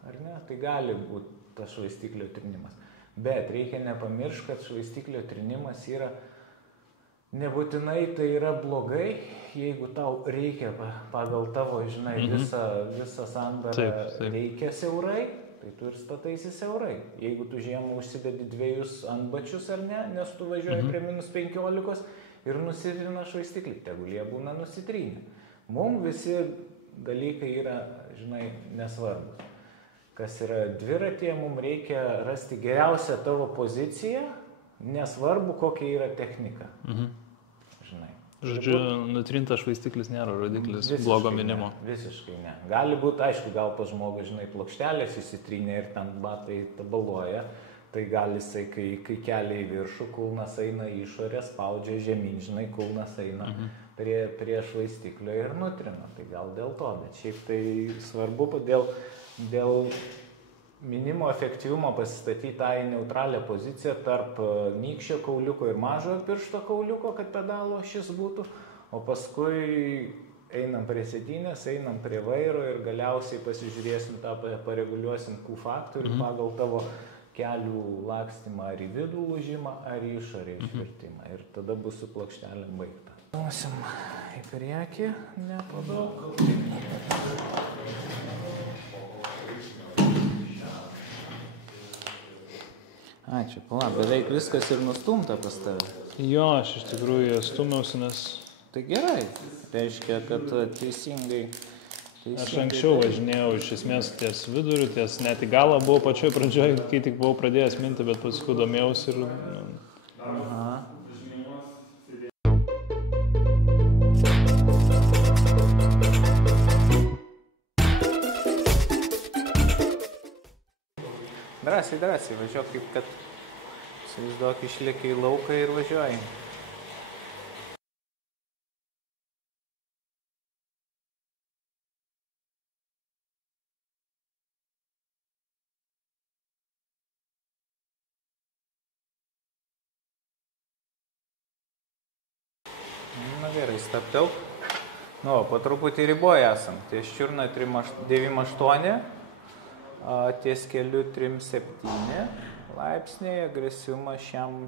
ar ne, tai gali būti tas švaistiklio trinimas. Bet reikia nepamiršti, kad švaistiklio trinimas yra nebūtinai tai yra blogai, jeigu tau reikia pagal tavo, žinai, visą sandarą reikia siaurai, tai tu ir stataisi siaurai. Jeigu tu žiemą užsidedi 2 antbačius ar ne, nes tu važiuoji prie -15 ir nusitrina švaistiklį, tegul jie būna nusitrynę. Mums visi dalykai yra, žinai, nesvarbus. Kas yra dviratyje, mums reikia rasti geriausią tavo poziciją, nesvarbu, kokia yra technika. Žodžiu, nutrintas švaistiklis nėra rodiklis blogo minimo. Visiškai ne. Gali būti, aišku, gal pas žmogų, žinai, plokštelės įsitrynė ir ten batai tabaluoja, tai gali jisai, kai kelia į viršų, kulnas eina į išorę, spaudžia žemyn, žinai, kulnas eina prie švaistiklio ir nutrina. Tai gal dėl to, bet šiaip tai svarbu dėl minimo efektyvumo pasistatyti tą į neutralią poziciją tarp nykščio kauliuko ir mažojo piršto kauliuko, kad pedalo šis būtų, o paskui einam prie sėdynės, einam prie vairo ir galiausiai pasižiūrėsim tą, pareguliuosim Q faktorių pagal tavo kelių lakstymą ar į vidų lūžimą, ar į išorę išvertimą. Ir tada bus su plokštelėm baigta. Nuosim į priekį, nepadaug. Ačiū, pala, beveik viskas ir nustumta pas tave. Jo, aš iš tikrųjų stumiausi, nes Tai gerai, reiškia, kad teisingai. aš anksčiau važinėjau iš esmės ties viduriu, ties net į galą buvau pačioj pradžioj, kai tik buvau pradėjęs minti, bet paskui domėjausi ir... Aha. Drąsiai, važiuok kaip kad, įsivaizduok, išlėki į lauką ir važiuoji. Na gerai, stabtelk. Nu, po truputį riboje esam. Ties čiurna 9,8. Ties keliu 3,7 laipsniai, agresyvumas šiam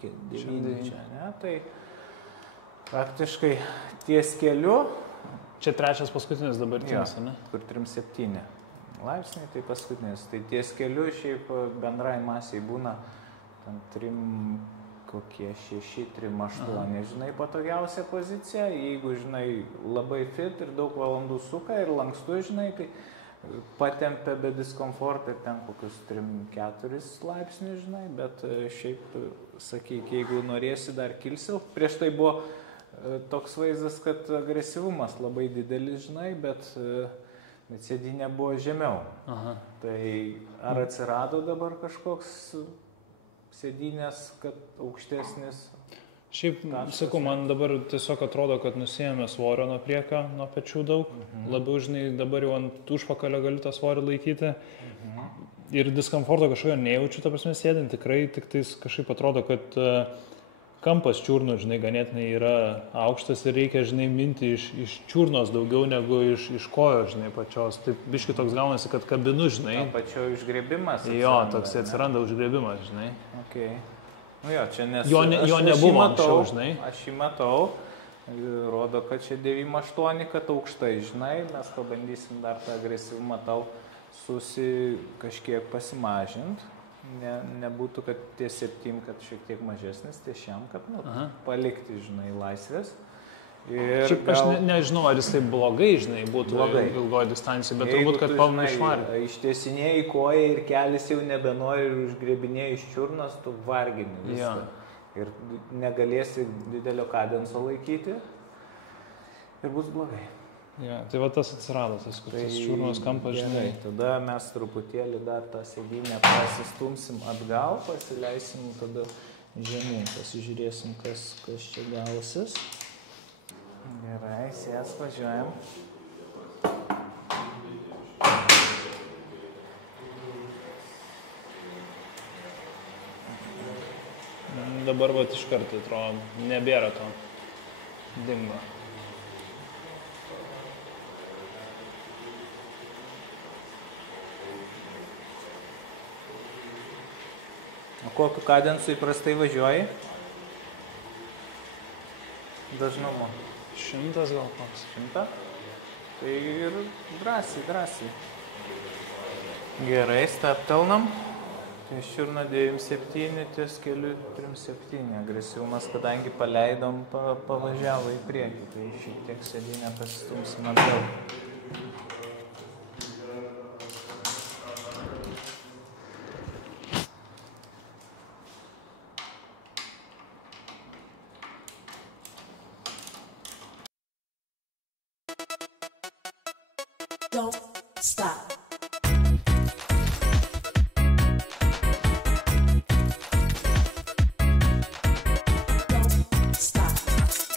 9 čia, ne? Tai praktiškai ties keliu. Čia trečias paskutinis dabartinis, ne? Kur 3,7 laipsniai, tai paskutinis. Tai ties keliu šiaip bendrai masiai būna tam 6-3,8, žinai, patogiausia pozicija. Jeigu, žinai, labai fit ir daug valandų suka ir lankstu, žinai, tai patempia be diskomforto ten kokius 3-4 laipsnius, žinai, bet šiaip, sakyk, jeigu norėsi dar kilsil, prieš tai buvo toks vaizdas, kad agresyvumas labai didelis, žinai, bet sėdynė buvo žemiau. Aha. Tai ar atsirado dabar kažkoks sėdynės, kad aukštesnis? Šiaip, sakau, man dabar tiesiog atrodo, kad nusėjame svorio nuo priekio, nuo pečių daug. Labiau, žinai, dabar jau ant užpakalio galiu tą svorį laikyti. Ir diskomforto kažkokio nejaučiu, ta prasme, sėdint. Tikrai tik tais kažkaip atrodo, kad kampas čiurnų, žinai, ganėtinai yra aukštas ir reikia, žinai, minti iš čiurnos daugiau negu iš kojo, žinai, pačios. Taip, biški toks gaunasi, kad kabinu, žinai. Pačio užgriebimas? Jo, toks atsiranda užgriebimas, žinai. Okay. Nu jo, čia nes... Jo nebuvo anksčiau, žinai. Aš jį matau, rodo, kad čia 9,8, kad aukštai, žinai, mes pabandysim dar tą agresyvumą tau kažkiek pasimažint. Nebūtų, kad ties 7, kad šiek tiek mažesnis, ties šiam, kad palikti, žinai, laisvės. Šiaip aš nežinau, ar jis tai blogai, žinai, būtų ilgoje distancijoje, bet turbūt, kad išvarė. Ištiesinėjai koją ir kelis jau nebenori ir užgrebinėjai iš čiurnos, tu vargini viską. Ir negalėsi didelio kadenso laikyti ir bus blogai. Ja, tai va tas atsirado, tas čiurnos kampas, žinai. Tada mes truputėlį dar tą sėdynę pasistumsim atgal, pasileisim tada žemyn, pasižiūrėsim, kas čia gausis. Gerai, sės, važiuojam. Dabar vat iš karto atrodo, nebėra to dingo. O kokiu kadensu įprastai važiuoji? Dažnumo? 100 gal koks. 100? Tai ir drąsiai. Gerai, stabtelnam. Ties čiurna 9,7, ties keliu 3,7. Agresyvumas, kadangi paleidom, pavažiavo į priekį. Tai šiek tiek sėdynę pasistumsim atgal. Don't stop. Don't stop.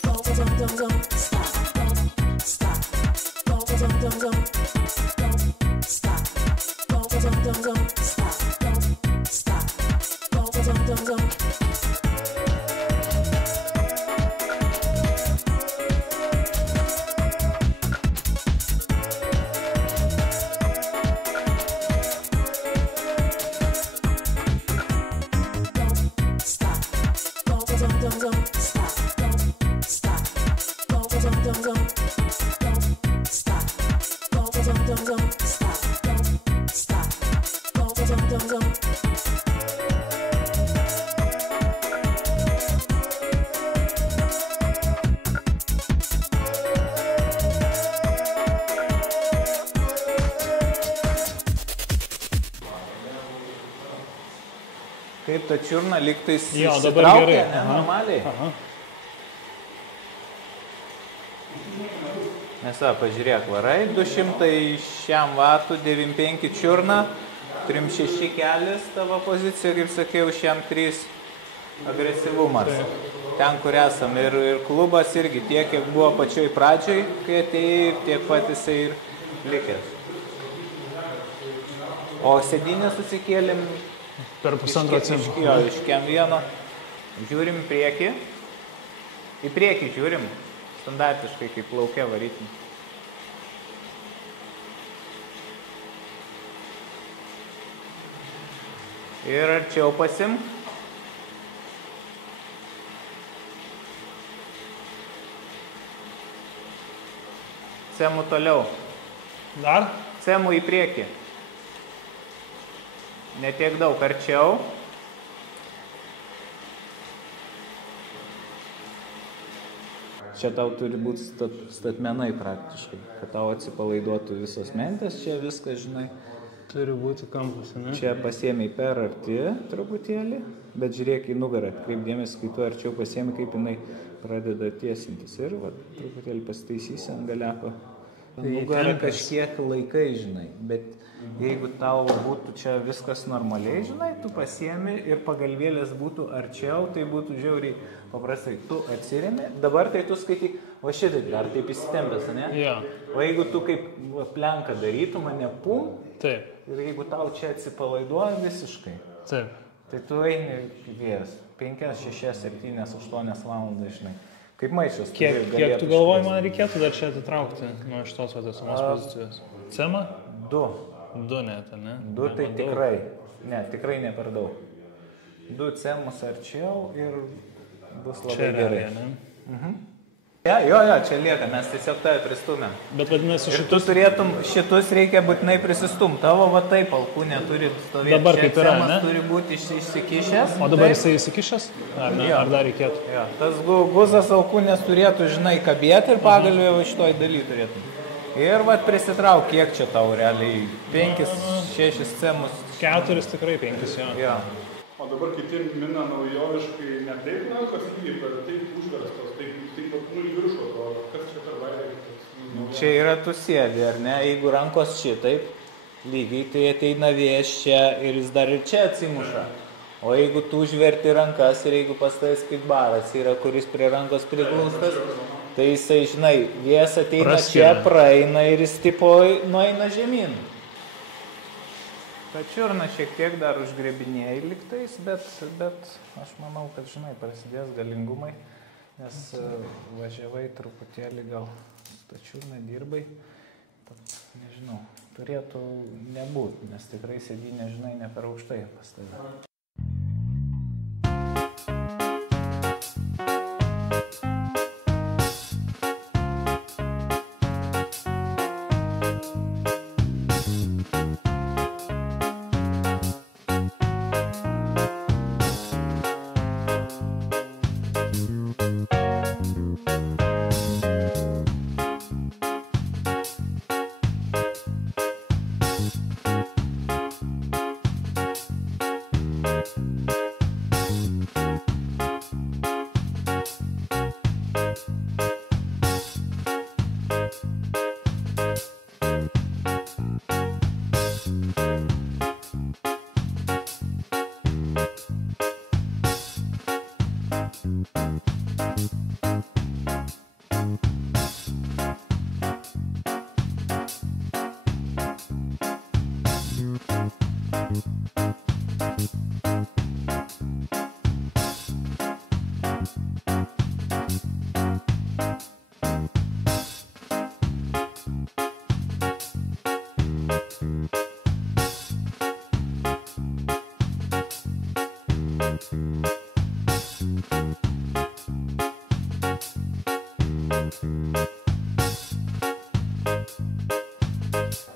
Don't stop. Don't stop. Don't stop. Don't stop. Don't stop. Don't stop. Kaip ta čiurna lygtais Jo, dabar gerai. ne, normaliai. Aha. Nes pažiūrėk, varai, 200 šiam vatų, 95 čiurna, 36 kelis tavo pozicija, kaip sakiau, šiam 3 agresyvumas. Ten, kur esam. Ir klubas irgi tiek, kiek buvo pačioj pradžioj, kai atėjai, tiek pat jisai ir likęs. O sėdynę susikėlim Per pusantro cento. Jo, iš kem vieno. Žiūrim į priekį. Į priekį žiūrim. Standartiškai, kaip laukia varytim. Ir arčiau pasim. Cemų toliau. Dar? Cemų į priekį. Netiek daug arčiau. Čia tau turi būti statmenai praktiškai, kad tau atsipalaiduotų visos mentės, čia viskas, žinai. Turi būti kampas, ne? Čia pasiėmei per arti truputėlį, bet žiūrėk į nugarą, kaip dėmesį, kai tu arčiau pasiėmei, kaip jinai pradeda tiesintis. Ir va, truputėlį pasitaisysi ant galiako. Nugarą kažkiek laikai, žinai, bet jeigu tau būtų čia viskas normaliai, žinai, tu pasiemi ir pagalvėlės būtų arčiau, tai būtų žiauriai paprastai. Tu atsiremi, dabar tai tu skaityk, o šitaip dar taip įsitempęs, ne? Jo. O jeigu tu kaip plenką darytum, mane pum, Taip. ir jeigu tau čia atsipalaiduoja visiškai, Taip. tai tu eini kaip vėjas, 5, 6, 7, 8 valandas, žinai. Kaip maišas. Kiek tu galvoji, man reikėtų dar čia atitraukti nuo šitos esamos pozicijos? Cema? 2. 2 net, ne? 2 tai tikrai. Ne, tikrai ne per daug. 2 cemus arčiau ir bus labai Čia gerai. realiai, ne? Jo, čia lieka, mes tiesiog tave pristumėm. Bet vadinasi, Ir tu turėtum, šitus reikia būtinai prisistum. Tavo va taip, alkūnė turi stovėti. Dabar čia kaip yra, cemas ne? turi būti įsikišęs. O dabar taip. jisai įsikišęs? Ar ne? Jo. Ar dar reikėtų? Jo, tas guzas alkūnės turėtų, žinai, kabėti ir pagalvė va šitoj daly turėtų. Ir va prisitrauk, kiek čia tau realiai, 5, 6 cemus. 4 tikrai 5, jo. Jo. O dabar kiti mina naujoviškai ne taip rankos lygiai, bet taip užverstos, taip nu į viršų atrodo. Kas čia per vairė? Čia yra tu sėdi, ar ne? Jeigu rankos šitaip, lygiai, tai ateina vėjas čia ir jis dar ir čia atsimuša. O jeigu tu užverti rankas ir jeigu pas tai skitbaras yra, kuris prie rankos priglaustas, tai jisai, žinai, vėjas ateina čia, praeina ir jis tipo nueina žemyn. Ta čiurna šiek tiek dar užgrebinėjai liktais, bet aš manau, kad, žinai, prasidės galingumai, nes važiavai truputėlį gal su ta čiurna dirbai, tad, nežinau, turėtų nebūti, nes tikrai sėdynė, žinai, ne per aukštai pas tave.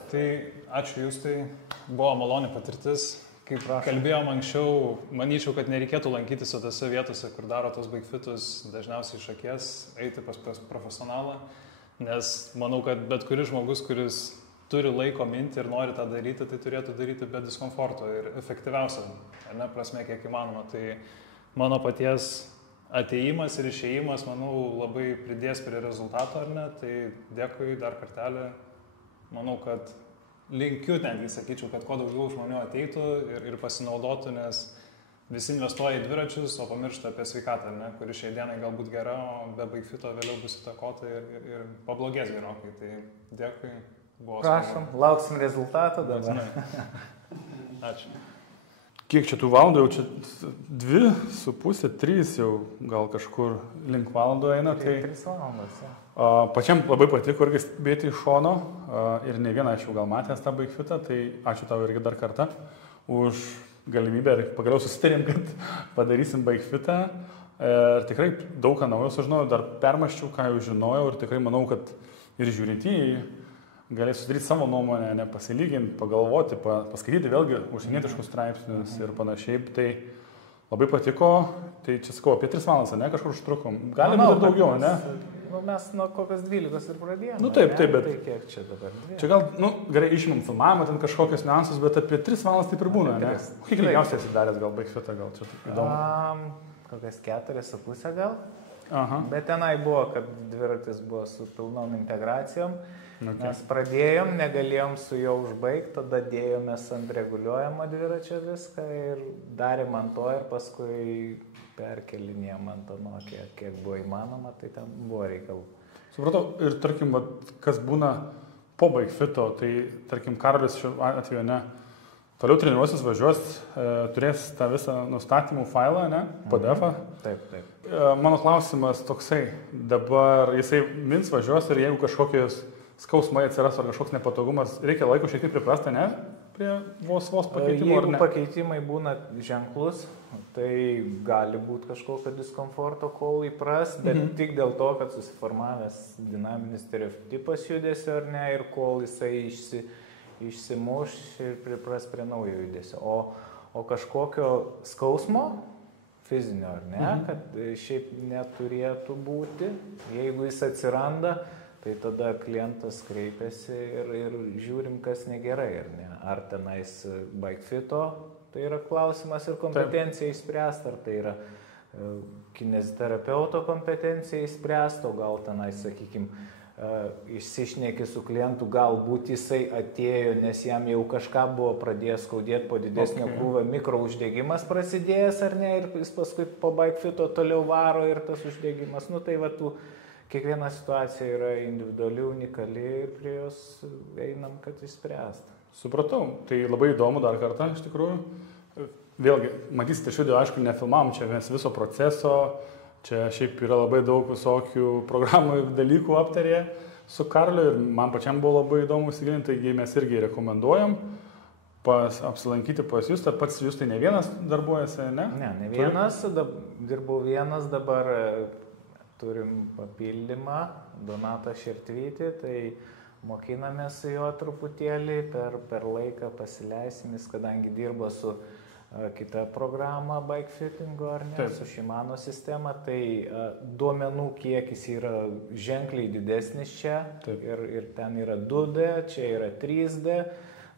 Tai ačiū jūs, tai buvo maloni patirtis. Kaip kalbėjom anksčiau, manyčiau, kad nereikėtų lankytis tose vietose, kur daro tos baigfitus, dažniausiai iš akies, eiti pas profesionalą, nes manau, kad bet kuris žmogus, kuris turi laiko minti ir nori tą daryti, tai turėtų daryti be diskomforto ir efektyviausia, ar ne, prasme, kiek įmanoma. Tai mano paties ateimas ir išėjimas, manau, labai pridės prie rezultato, ar ne, tai dėkui dar kartelį. Manau, kad linkiu netgi, sakyčiau, kad kuo daugiau žmonių ateitų ir pasinaudotų, nes visi investuoja į dviračius, o pamiršta apie sveikatą, ne, kuri šiai dienai galbūt gera, o be BikeFito vėliau bus įtakota ir pablogės gerokai. Tai dėkui. Prašom, lauksim rezultato dabar. Ačiū. Kiek čia tų valandų, jau čia 2,5, 3 jau gal kažkur link valandų eina. Tai 3 valandos, ja. Pačiam labai patiko irgi stebėti iš šono ir ne vieną aš jau gal matęs tą BikeFitą, tai ačiū tau irgi dar kartą už galimybę ir pagaliau susitarėm, kad padarysim BikeFitą. Ir tikrai daug ką naujo sužinojau, dar permaščiau, ką jau žinojau ir tikrai manau, kad ir žiūrintieji galės sudaryti savo nuomonę, nepasilyginti, pagalvoti, paskaityti vėlgi užsienietiškus straipsnius ir panašiai. Tai labai patiko, tai čia sakau, apie 3 valandas, ne, kažkur užtrukom. Galime ir daugiau, ne? Mes nuo kokios 12 ir pradėjome. Nu taip, bet... Tai kiek čia dabar? Čia gal, gerai išimam filmavimą, ten kažkokius niuansus, bet apie 3 valandas taip ir būna, ne? Kiek ilgiausiai esi daręs gal BikeFitą, gal čia taip įdomu? Kokias 4,5 gal. Aha. Bet tenai buvo, kad dviratis buvo su pilnom integracijom. Okay. Mes pradėjom, negalėjom su juo užbaigti, tada dėjomės ant reguliuojamo dviračio viską ir darėm ant to ir paskui perkelinėjom ant to, kiek buvo įmanoma, tai ten buvo reikalų. Supratau, ir tarkim, kas būna po BikeFito, tai tarkim, Karolis šiuo atveju, ne, toliau treniruosis, važiuos, turės tą visą nustatymų failą, ne, PDF-ą. Taip. Mano klausimas toksai, dabar jisai mins važiuos ir jeigu kažkokios skausmai atsiras ar kažkoks nepatogumas, reikia laiko šiek tiek priprasti, ne? Prie vos pakeitimų, ar ne? Jeigu pakeitimai būna ženklus, tai gali būti kažkokio diskomforto, kol įpras, bet tik dėl to, kad susiformavęs dinaminis stereotipas judesio, ar ne, ir kol jisai išsimuš ir pripras prie naujo judesio. O kažkokio skausmo, fizinio, ar ne, kad šiaip neturėtų būti, jeigu jis atsiranda, tai tada klientas kreipiasi ir žiūrim, kas negerai, ar ne. Ar tenais BikeFito, tai yra klausimas ir kompetencija išspręsta, ar tai yra kineziterapeuto kompetencija išspręsta, o gal tenais, sakykime, išsišneki su klientu, galbūt jisai atėjo, nes jam jau kažką buvo pradėjęs skaudėti po didesnio krūvio, mikrouždegimas prasidėjęs, ar ne, ir jis paskui po BikeFito toliau varo ir tas uždegimas. Nu tai va tų... Kiekviena situacija yra individuali, unikali ir prie jos einam, kad išspręsti. Supratau. Tai labai įdomu dar kartą, iš tikrųjų. Vėlgi, matysite šio video, aišku, nefilmavom čia mes viso proceso. Čia šiaip yra labai daug visokių programų dalykų aptarė su Karliu ir man pačiam buvo labai įdomu įsigilinti, taigi mes irgi rekomenduojam apsilankyti pas Justą. Pats Justai ne vienas darbuojasi, ne? Ne vienas. Dirbau vienas, dabar... Turim papildymą, Donatą Šertvytį, tai mokinamės su juo truputėlį, per laiką pasileisim, jis kadangi dirba su kita programa BikeFittingo, ar ne, su Shimano sistema, tai duomenų kiekis yra ženkliai didesnis čia. Taip. Ir ten yra 2D, čia yra 3D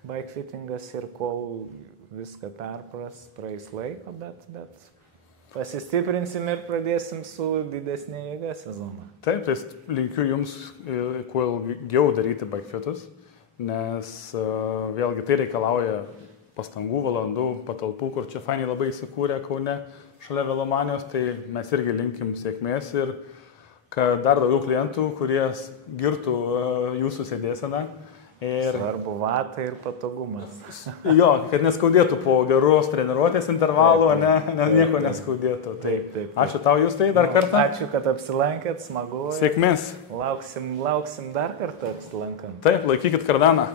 BikeFittingas ir kol viską perpras, praeis laiko, bet pasistiprinsim ir pradėsim su didesnė jėga sezoną. Taip, tai linkiu jums kuo ilgiau daryti BikeFitus, nes vėlgi tai reikalauja pastangų, valandų, patalpų, kur čia fainiai labai įsikūrė Kaune šalia Velomanijos, tai mes irgi linkim sėkmės ir kad dar daugiau klientų, kurie girtų jūsų sėdėseną. Svarbu vatai ir patogumas. Jo, kad neskaudėtų po geros treniruotės intervalų, nieko neskaudėtų. Taip. Ačiū tau, Justai, dar kartą. Ačiū, kad apsilankėt, smagu. Sėkmės. Lauksim dar kartą apsilankant. Taip, laikykit kardaną.